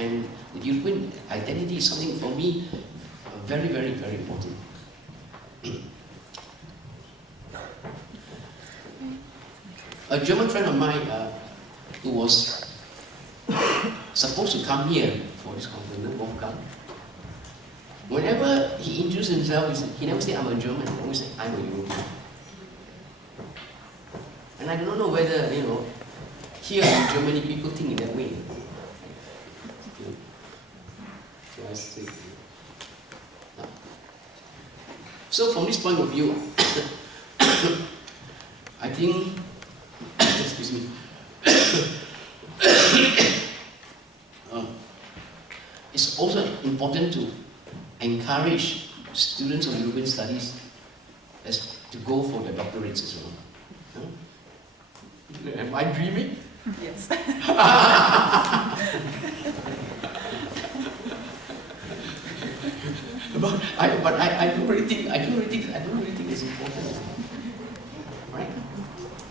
and the European identity is something for me very, very, very important. A German friend of mine who was supposed to come here for this conference, Wolfgang, whenever he introduced himself, he never said, I'm a German, he always said, I'm a European. And I don't know whether, here in Germany people think in that way. So from this point of view, I think, excuse me, it's also important to encourage students of European studies to go for the doctorates as well. Am I dreaming? Yes. But I don't really think it's important, right?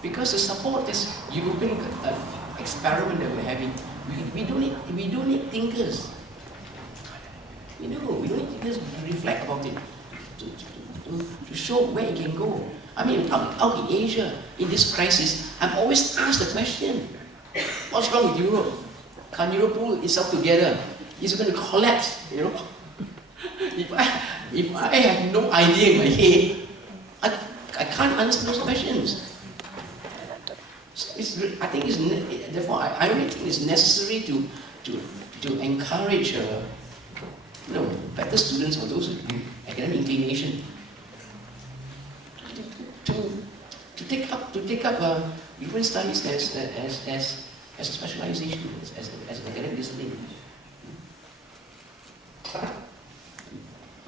Because to support this European experiment that we're having, we don't need thinkers. We don't need thinkers to reflect about it, to show where it can go. I mean, out in Asia, in this crisis, I'm always asked the question, what's wrong with Europe? Can Europe pull itself together? Is it going to collapse? If I have no idea in my head, I can't answer those questions. I think therefore I really think it's necessary to encourage better students or those with academic inclination to take up European studies as a specialization, as an academic discipline.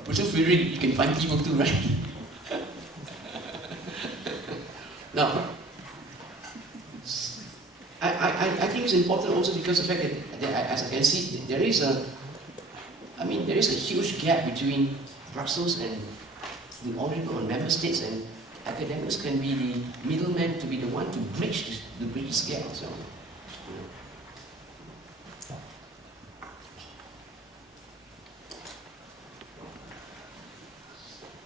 Professor Friedrich, you can find people too, right? Now, I think it's important also because of the fact that as I can see, there is a huge gap between Brussels and the original member states, and academics can be the middleman to be the one to bridge this gap. So,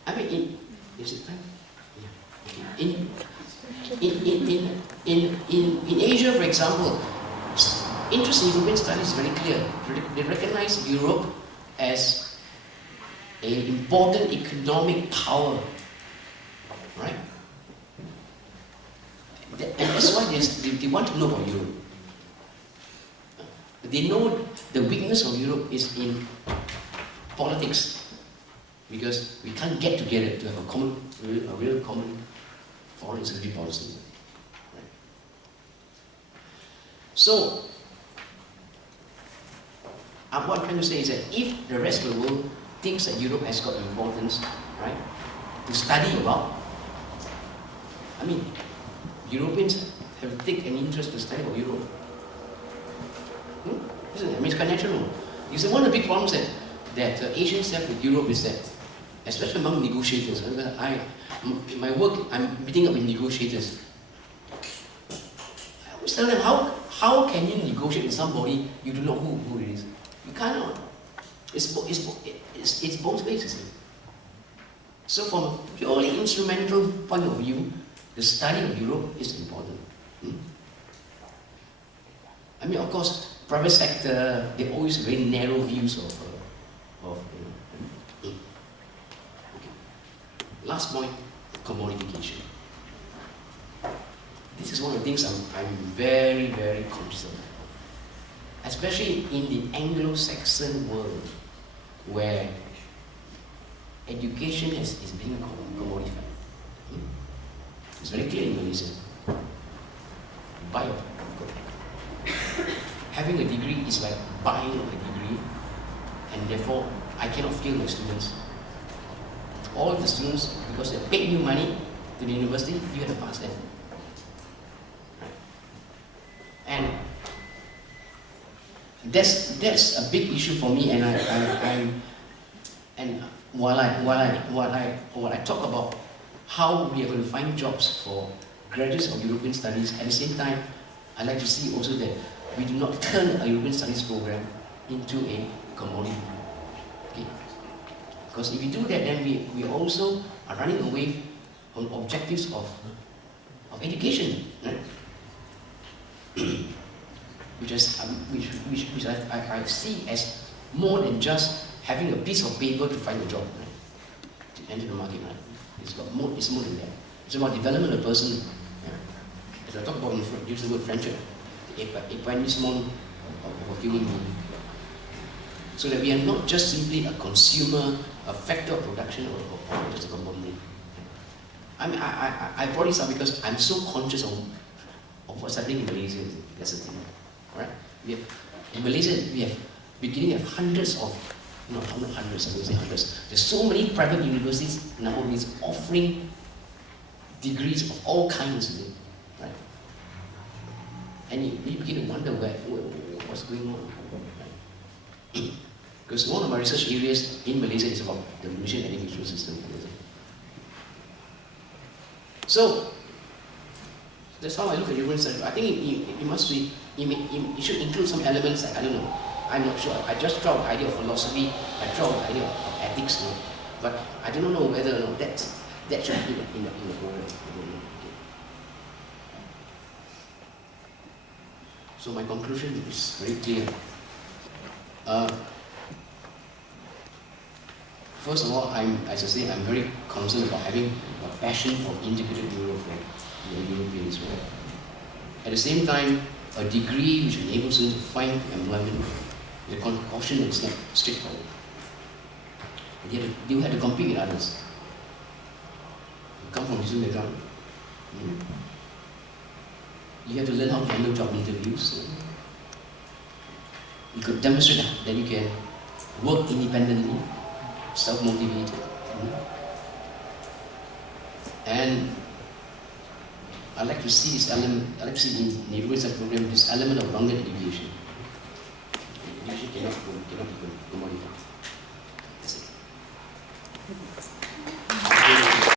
I mean, is it time? Yeah. In Asia, for example, interest in European studies is very clear. They recognize Europe as an important economic power, right? And that's why they want to know about Europe. They know the weakness of Europe is in politics, because we can't get together to have a real common foreign and security policy. Right? So, what I'm trying to say is that if the rest of the world thinks that Europe has got importance, right, to study about, I mean, Europeans have to take an interest to study about Europe. Isn't it? I mean, it's quite natural. You see, one of the big problems that Asians have with Europe is that, especially among negotiators, in my work, I'm meeting up with negotiators. I always tell them, how can you negotiate with somebody you don't know who it is? You cannot. It's both ways, isn't it? So from a purely instrumental point of view, the study of Europe is important. I mean, of course, private sector, they always have very narrow views of okay. Last point, commodification. This is one of the things I'm very, very conscious of. Especially in the Anglo-Saxon world, where education is being commodified. It's very clear in Malaysia. Having a degree is like buying a degree, and therefore I cannot fail my students. All the students, because they paid you money to the university, you have to pass them. And that's a big issue for me, and while I talk about how we are going to find jobs for graduates of European studies, at the same time, I like to see also that we do not turn a European studies program into a commodity. Okay? Because if we do that, then we also are running away from objectives of education, right? which I see as more than just having a piece of paper to find a job, right? To enter the market, right? It's more than that. It's about development of a person. Yeah. As I talk about, use the word friendship, épanouissement of a human being. So that we are not just simply a consumer, a factor of production, or just a commodity. I mean, I brought this up because I'm so conscious of what's happening in Malaysia. That's the thing, right? In Malaysia, we have beginning of hundreds of, no, not hundreds, I would say hundreds. There's so many private universities nowadays offering degrees of all kinds, right? And you begin to wonder what's going on. Right? Because one of my research areas in Malaysia is about the Malaysian education system. So that's how I look at human research. I think it must be, it should include some elements like, I don't know, I'm not sure. I just draw the idea of philosophy, I draw the idea of ethics, you know, but I don't know whether that should be in the program. Okay. So my conclusion is very clear. First of all, as I say, I'm very concerned about having a passion for integrated Europe for the Europeans. Right? At the same time, a degree which enables them to find employment, the caution is not straightforward. They have to compete with others. You come from different background. You have to learn how to handle job interviews. You could demonstrate that you can work independently, self-motivated. And I like to see this element, I like to see in the research program this element of rounded education. Education cannot be